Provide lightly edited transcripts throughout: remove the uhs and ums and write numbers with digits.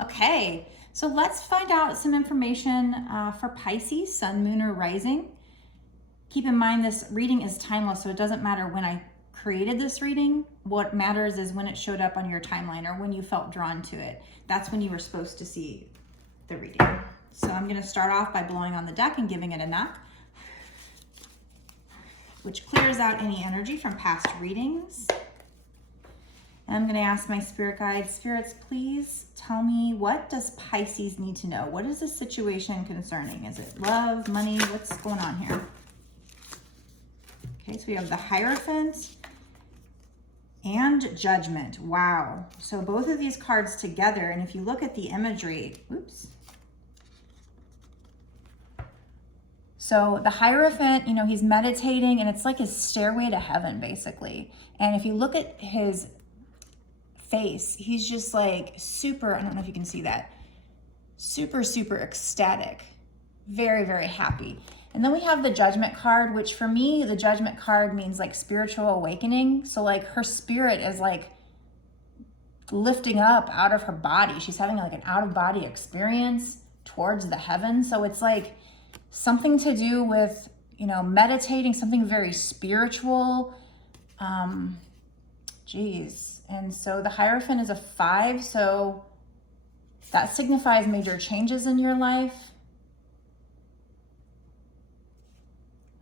Okay, so let's find out some information for Pisces, sun, moon, or rising. Keep in mind this reading is timeless, so it doesn't matter when I created this reading. What matters is when it showed up on your timeline or when you felt drawn to it. That's when you were supposed to see the reading. So I'm going to start off by blowing on the deck and giving it a knock, which clears out any energy from past readings. And I'm going to ask my spirit guides, spirits, please tell me, what does Pisces need to know? What is the situation concerning? Is it love, money? What's going on here? Okay, so we have the Hierophant and Judgment. Wow. So both of these cards together, and if you look at the imagery, oops. So the Hierophant, you know, he's meditating and it's like his stairway to heaven, basically. And if you look at his face, he's just like super, I don't know if you can see that, super ecstatic, very, very happy. And then we have the Judgment card, which for me, the Judgment card means like spiritual awakening. So like her spirit is like lifting up out of her body. She's having like an out of body experience towards the heavens. So it's like something to do with, you know, meditating, something very spiritual. And so the Hierophant is a 5, so that signifies major changes in your life.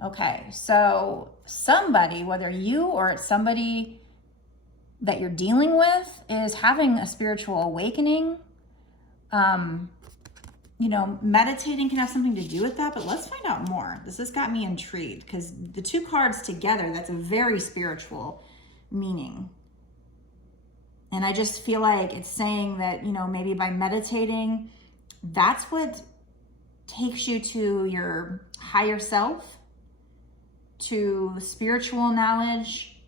Okay, so somebody, whether you or it's somebody that you're dealing with, is having a spiritual awakening. You know, meditating can have something to do with that, but let's find out more. This has got me intrigued because the two cards together, that's a very spiritual meaning. And I just feel like it's saying that, you know, maybe by meditating, that's what takes you to your higher self, to spiritual knowledge,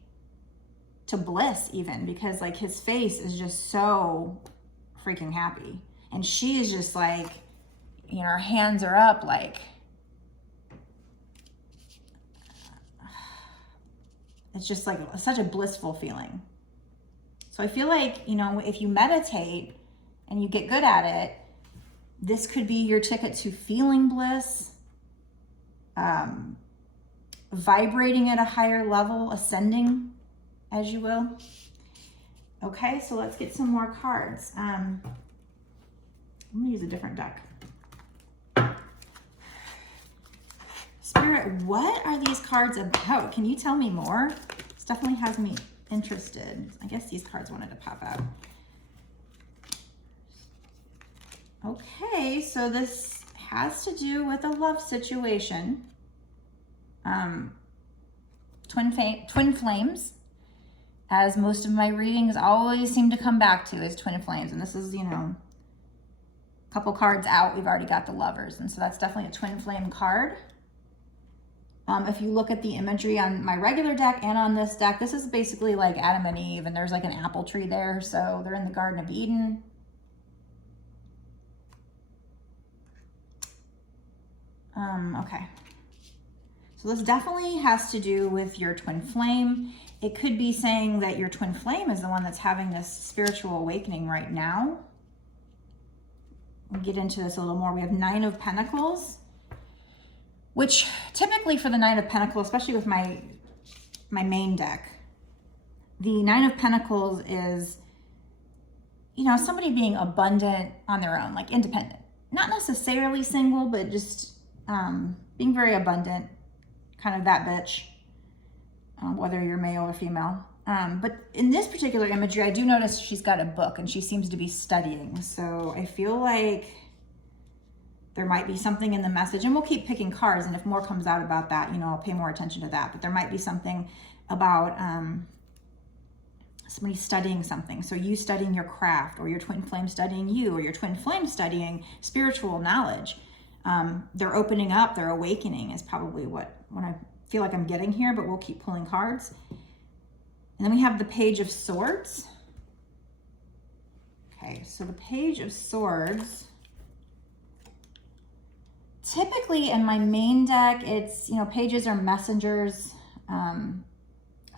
to bliss even, because like his face is just so freaking happy. And she is just like, you know, her hands are up like, it's just like such a blissful feeling. So I feel like, you know, if you meditate and you get good at it, this could be your ticket to feeling bliss, vibrating at a higher level, ascending, as you will. Okay, so let's get some more cards. I'm gonna use a different deck. Spirit, what are these cards about? Can you tell me more? This definitely has me interested. I guess these cards wanted to pop out. Okay, so this has to do with a love situation. Twin flames, as most of my readings always seem to come back to, is twin flames. And this is, you know, a couple cards out, we've already got the lovers. And so that's definitely a twin flame card. If you look at the imagery on my regular deck and on this deck, this is basically like Adam and Eve, and there's like an apple tree there. So they're in the Garden of Eden. Okay. So this definitely has to do with your twin flame. It could be saying that your twin flame is the one that's having this spiritual awakening right now. We'll get into this a little more. We have 9 of Pentacles, which typically for the 9 of Pentacles, especially with my main deck, the 9 of Pentacles is, you know, somebody being abundant on their own, like independent. Not necessarily single, but just being very abundant, kind of that bitch, whether you're male or female. But in this particular imagery, I do notice she's got a book and she seems to be studying. So I feel like there might be something in the message, and we'll keep picking cards, and if more comes out about that, you know, I'll pay more attention to that. But there might be something about somebody studying something. So you studying your craft, or your twin flame studying you, or your twin flame studying spiritual knowledge. They're opening up, they're awakening is probably what I feel like I'm getting here, but we'll keep pulling cards. And then we have the Page of Swords. Okay, so the Page of Swords, typically in my main deck, it's, you know, pages are messengers.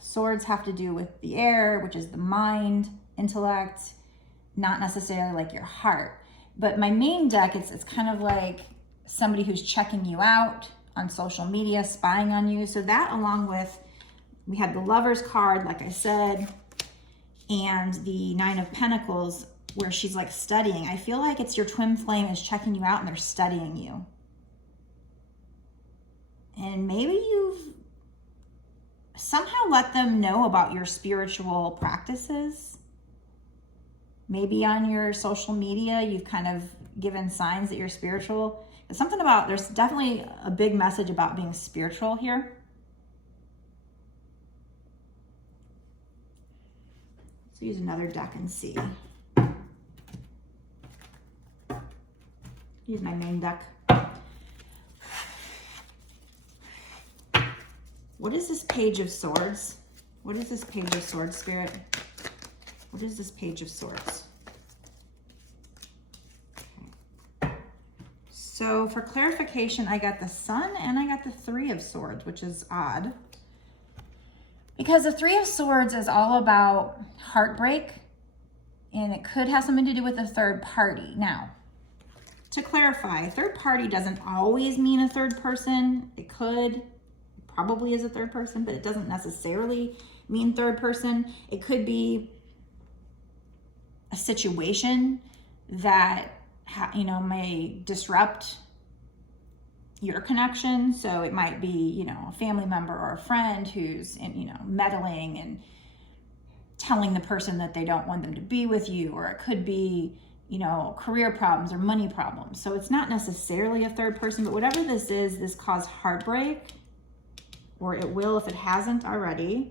Swords have to do with the air, which is the mind, intellect, not necessarily like your heart. But my main deck, it's kind of like somebody who's checking you out on social media, spying on you. So that, along with, we had the Lover's card, like I said, and the Nine of Pentacles, where she's like studying. I feel like it's your twin flame is checking you out and they're studying you. And maybe you've somehow let them know about your spiritual practices. Maybe on your social media, you've kind of given signs that you're spiritual. There's something about, there's definitely a big message about being spiritual here. Let's use another deck and see. Use my main deck. What is this Page of Swords? What is this Page of Swords, Spirit? What is this Page of Swords? Okay. So for clarification, I got the Sun and I got the Three of Swords, which is odd. Because the Three of Swords is all about heartbreak, and it could have something to do with a third party. Now, to clarify, a third party doesn't always mean a third person. It could. Probably is a third person, but it doesn't necessarily mean third person. It could be a situation that, you know, may disrupt your connection. So it might be, you know, a family member or a friend who's, you know, meddling and telling the person that they don't want them to be with you, or it could be, you know, career problems or money problems. So it's not necessarily a third person, but whatever this is, this caused heartbreak, or it will if it hasn't already.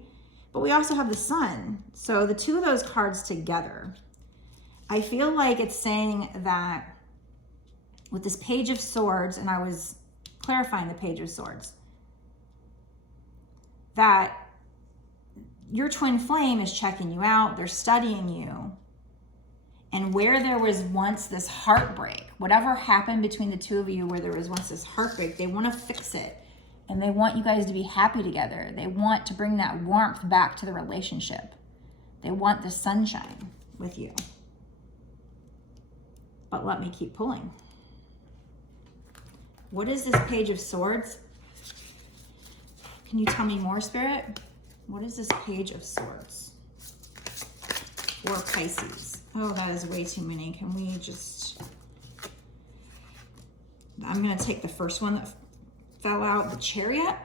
But we also have the Sun. So the two of those cards together, I feel like it's saying that with this Page of Swords, and I was clarifying the Page of Swords, that your twin flame is checking you out, they're studying you. And where there was once this heartbreak, whatever happened between the two of you where there was once this heartbreak, they want to fix it. And they want you guys to be happy together. They want to bring that warmth back to the relationship. They want the sunshine with you. But let me keep pulling. What is this Page of Swords? Can you tell me more, Spirit? What is this Page of Swords for Pisces? Oh, that is way too many. Can we just... I'm going to take the first one that fell out, the Chariot.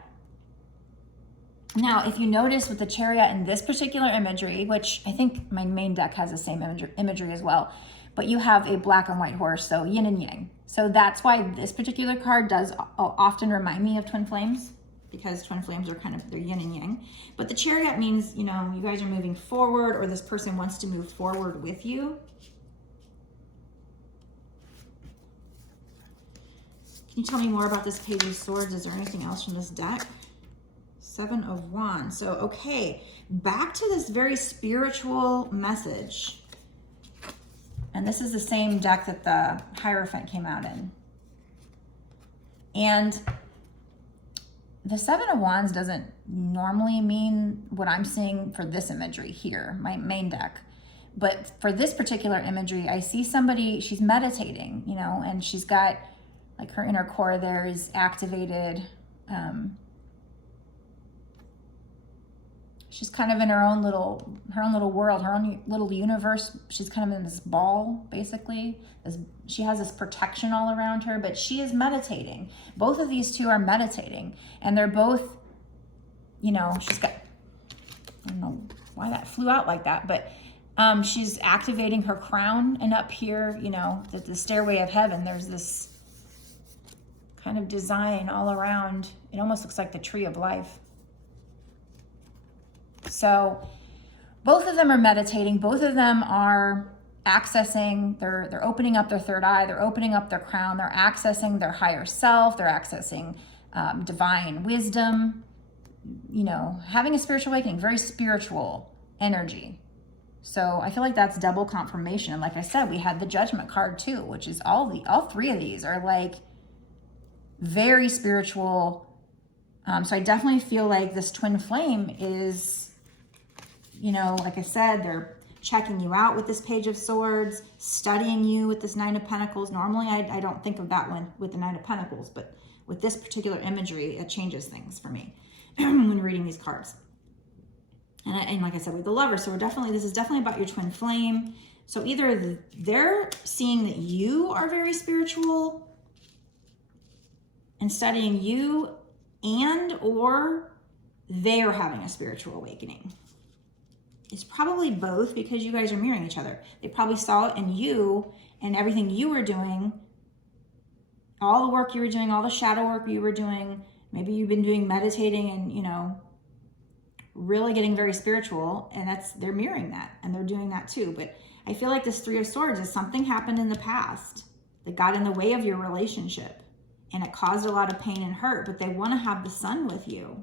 Now, if you notice with the Chariot in this particular imagery, which I think my main deck has the same imagery as well, but you have a black and white horse, so yin and yang. So that's why this particular card does often remind me of twin flames, because twin flames are kind of, they're yin and yang. But the Chariot means, you know, you guys are moving forward, or this person wants to move forward with you. Can you tell me more about this Page of Swords? Is there anything else from this deck? Seven of Wands. So, okay, back to this very spiritual message. And this is the same deck that the Hierophant came out in. And the Seven of Wands doesn't normally mean what I'm seeing for this imagery here, my main deck. But for this particular imagery, I see somebody, she's meditating, you know, and she's got, like, her inner core there is activated. She's kind of in her own little world, her own little universe. She's kind of in this ball, basically. She has this protection all around her, but she is meditating. Both of these two are meditating, and they're both, you know, she's got, I don't know why that flew out like that, but she's activating her crown, and up here, you know, the Stairway of Heaven, there's this kind of design all around. It almost looks like the Tree of Life. So both of them are meditating. Both of them are accessing, they're opening up their third eye. They're opening up their crown. They're accessing their higher self. They're accessing divine wisdom, you know, having a spiritual awakening, very spiritual energy. So I feel like that's double confirmation. And like I said, we had the Judgment card too, which is all three of these are like very spiritual. So I definitely feel like this twin flame is, you know, like I said, they're checking you out with this Page of Swords, studying you with this Nine of Pentacles. Normally, I don't think of that one with the Nine of Pentacles, but with this particular imagery, it changes things for me when reading these cards. And like I said, with the Lover, so this is definitely about your twin flame. So either they're seeing that you are very spiritual and studying you, and or they are having a spiritual awakening. It's probably both, because you guys are mirroring each other. They probably saw it in you and everything you were doing, all the work you were doing, all the shadow work you were doing. Maybe you've been doing meditating and, you know, really getting very spiritual, and they're mirroring that, and they're doing that too. But I feel like this Three of Swords is something happened in the past that got in the way of your relationship, and it caused a lot of pain and hurt, but they want to have the Sun with you.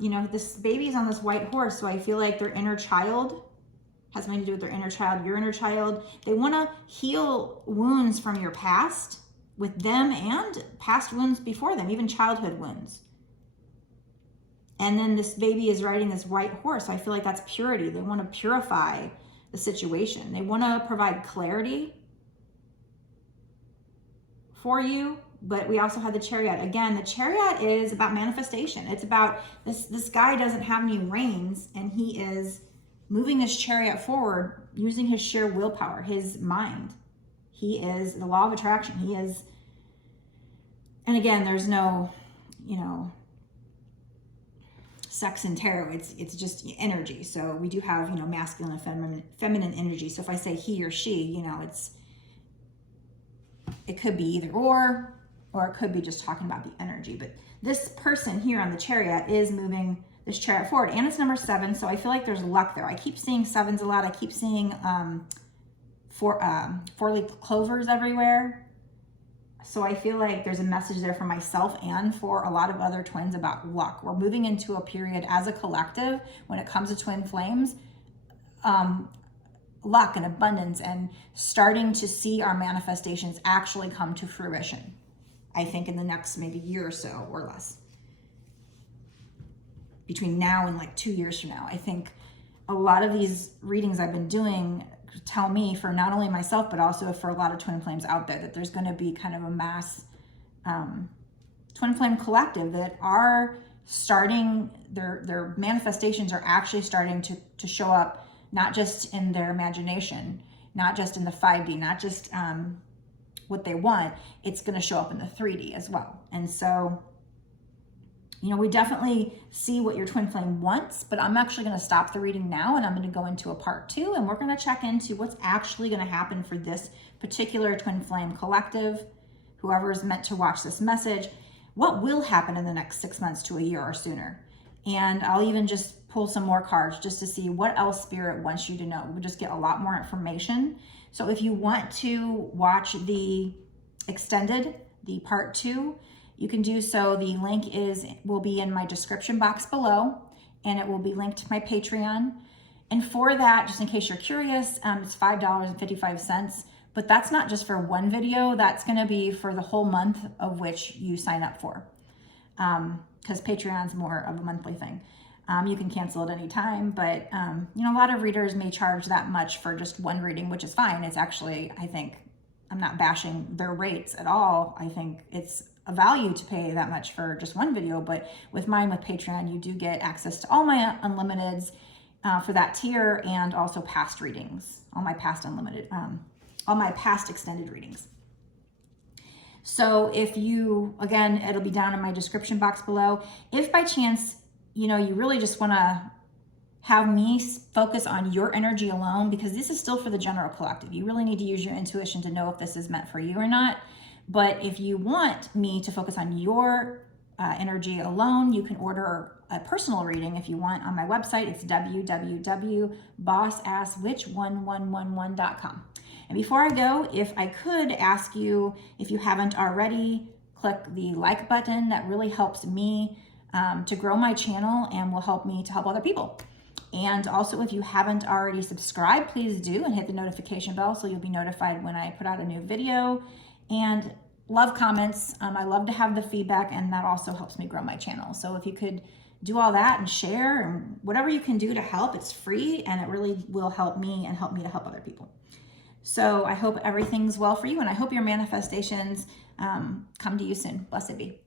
You know, this baby's on this white horse, so I feel like their inner child has something to do with their inner child, your inner child. They want to heal wounds from your past with them, and past wounds before them, even childhood wounds. And then this baby is riding this white horse. So I feel like that's purity. They want to purify the situation. They want to provide clarity for you. But we also have the Chariot. Again, the Chariot is about manifestation. It's about this guy doesn't have any reins, and he is moving this chariot forward using his sheer willpower, his mind. He is the law of attraction. He is, and again, there's no, you know, sex and tarot. It's just energy. So we do have, you know, masculine and feminine energy. So if I say he or she, you know, it could be either or it could be just talking about the energy. But this person here on the Chariot is moving this chariot forward, and it's number 7. So I feel like there's luck there. I keep seeing 7s a lot. I keep seeing four-leaf clovers everywhere. So I feel like there's a message there for myself and for a lot of other twins about luck. We're moving into a period as a collective when it comes to twin flames, luck and abundance, and starting to see our manifestations actually come to fruition. I think in the next maybe year or so or less. Between now and like 2 years from now. I think a lot of these readings I've been doing tell me, for not only myself, but also for a lot of twin flames out there, that there's going to be kind of a mass twin flame collective that are starting, their manifestations are actually starting to show up, not just in their imagination, not just in the 5D, not just what they want. It's going to show up in the 3D as well. And so, you know, we definitely see what your twin flame wants, but I'm actually going to stop the reading now, and I'm going to go into a part 2, and we're going to check into what's actually going to happen for this particular twin flame collective, whoever is meant to watch this message. What will happen in the next 6 months to a year or sooner? And I'll even just pull some more cards just to see what else Spirit wants you to know. We'll just get a lot more information. So if you want to watch the extended, the part 2, you can do so. The link will be in my description box below, and it will be linked to my Patreon. And for that, just in case you're curious, it's $5.55, but that's not just for one video. That's going to be for the whole month of which you sign up for, because Patreon's more of a monthly thing. You can cancel at any time, but you know, a lot of readers may charge that much for just one reading, which is fine. It's actually, I think, I'm not bashing their rates at all. I think it's a value to pay that much for just one video, but with mine, with Patreon, you do get access to all my unlimiteds for that tier, and also past readings, all my past unlimited, all my past extended readings. So if you, again, it'll be down in my description box below. If by chance, you know, you really just want to have me focus on your energy alone, because this is still for the general collective. You really need to use your intuition to know if this is meant for you or not. But if you want me to focus on your energy alone, you can order a personal reading if you want on my website. It's www.bossasswhich1111.com. And before I go, if I could ask you, if you haven't already, click the like button. That really helps me to grow my channel and will help me to help other people. And also, if you haven't already subscribed, please do, and hit the notification bell so you'll be notified when I put out a new video. And love comments. I love to have the feedback, and that also helps me grow my channel. So if you could do all that and share, and whatever you can do to help. It's free, and it really will help me and help me to help other people. So I hope everything's well for you, and I hope your manifestations come to you soon. Blessed be.